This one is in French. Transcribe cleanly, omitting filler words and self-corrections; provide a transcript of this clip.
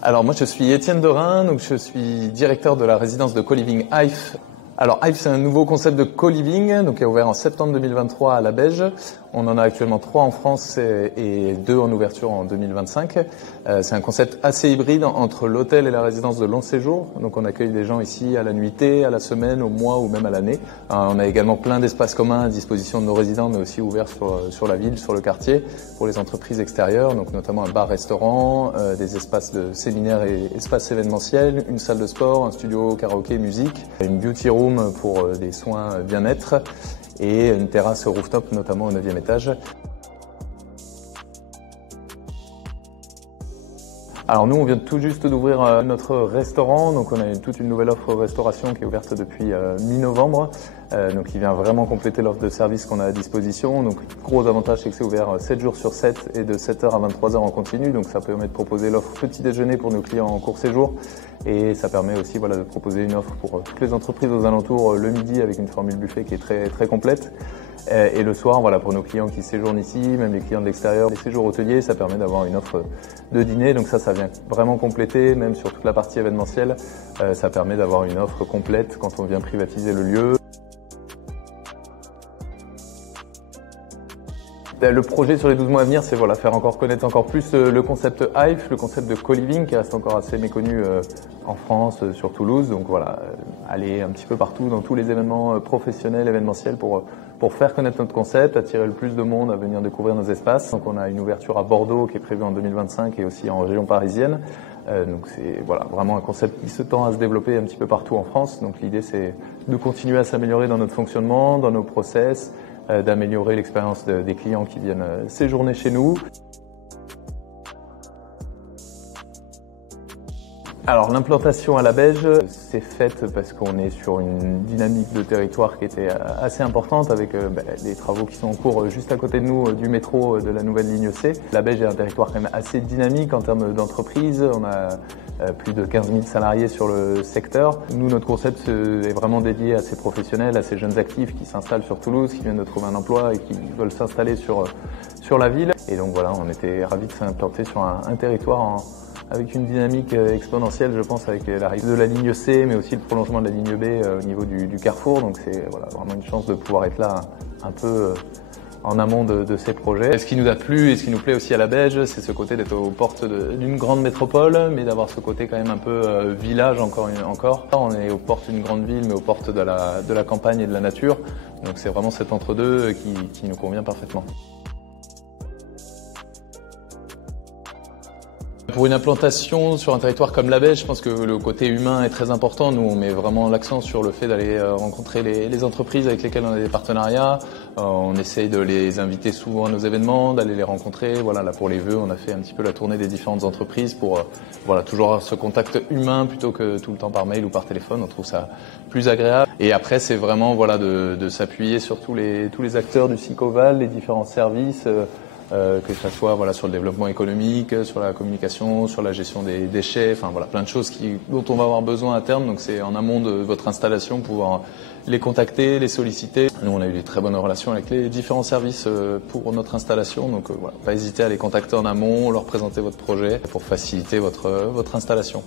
Alors moi je suis Étienne Derain, donc je suis directeur de la résidence de co-living Hive. Alors Hive, c'est un nouveau concept de co-living, donc qui est ouvert en septembre 2023 à la Beige. On en a actuellement 3 en France et 2 en ouverture en 2025. C'est un concept assez hybride entre l'hôtel et la résidence de long séjour. Donc on accueille des gens ici à la nuitée, à la semaine, au mois ou même à l'année. On a également plein d'espaces communs à disposition de nos résidents, mais aussi ouverts sur la ville, sur le quartier, pour les entreprises extérieures, donc notamment un bar-restaurant, des espaces de séminaires et espaces événementiels, une salle de sport, un studio karaoké, musique, une beauty room pour des soins bien-être et une terrasse rooftop, notamment au 9e étage. Alors nous, on vient tout juste d'ouvrir notre restaurant, donc on a toute une nouvelle offre restauration qui est ouverte depuis mi-novembre, donc qui vient vraiment compléter l'offre de service qu'on a à disposition. Donc gros avantage, c'est que c'est ouvert 7 jours sur 7 et de 7h à 23h en continu, donc ça permet de proposer l'offre petit déjeuner pour nos clients en court séjour et ça permet aussi de proposer une offre pour toutes les entreprises aux alentours le midi avec une formule buffet qui est très, très complète. Et le soir, pour nos clients qui séjournent ici, même les clients de l'extérieur, les séjours hôteliers, ça permet d'avoir une offre de dîner. Donc ça vient vraiment compléter, même sur toute la partie événementielle, ça permet d'avoir une offre complète quand on vient privatiser le lieu. Le projet sur les 12 mois à venir, c'est faire encore connaître encore plus le concept Hive, le concept de co-living qui reste encore assez méconnu en France, sur Toulouse. Donc aller un petit peu partout dans tous les événements professionnels, événementiels pour faire connaître notre concept, attirer le plus de monde à venir découvrir nos espaces. Donc on a une ouverture à Bordeaux qui est prévue en 2025 et aussi en région parisienne. Donc c'est vraiment un concept qui se tend à se développer un petit peu partout en France. Donc l'idée c'est de continuer à s'améliorer dans notre fonctionnement, dans nos process, d'améliorer l'expérience des clients qui viennent séjourner chez nous. Alors l'implantation à la Beige, c'est faite parce qu'on est sur une dynamique de territoire qui était assez importante avec des travaux qui sont en cours juste à côté de nous du métro de la nouvelle ligne C. La Beige est un territoire quand même assez dynamique en termes d'entreprise. On a plus de 15 000 salariés sur le secteur. Nous, notre concept est vraiment dédié à ces professionnels, à ces jeunes actifs qui s'installent sur Toulouse, qui viennent de trouver un emploi et qui veulent s'installer sur la ville. Et donc on était ravis de s'implanter sur un territoire avec une dynamique exponentielle, je pense, avec l'arrivée de la ligne C, mais aussi le prolongement de la ligne B au niveau du carrefour. Donc c'est vraiment une chance de pouvoir être là un peu en amont de ces projets. Ce qui nous a plu et ce qui nous plaît aussi à la Beige, c'est ce côté d'être aux portes d'une grande métropole, mais d'avoir ce côté quand même un peu village encore. On est aux portes d'une grande ville, mais aux portes de la campagne et de la nature. Donc c'est vraiment cet entre-deux qui nous convient parfaitement. Pour une implantation sur un territoire comme la Beige, je pense que le côté humain est très important. Nous, on met vraiment l'accent sur le fait d'aller rencontrer les entreprises avec lesquelles on a des partenariats. On essaye de les inviter souvent à nos événements, d'aller les rencontrer. Là pour les vœux, on a fait un petit peu la tournée des différentes entreprises pour toujours avoir ce contact humain plutôt que tout le temps par mail ou par téléphone. On trouve ça plus agréable. Et après, c'est vraiment de s'appuyer sur tous les acteurs du SICOVAL, les différents services. Que ce soit sur le développement économique, sur la communication, sur la gestion des déchets, plein de choses dont on va avoir besoin à terme. Donc c'est en amont de votre installation, pouvoir les contacter, les solliciter. Nous on a eu des très bonnes relations avec les différents services pour notre installation, donc pas hésiter à les contacter en amont, leur présenter votre projet pour faciliter votre installation.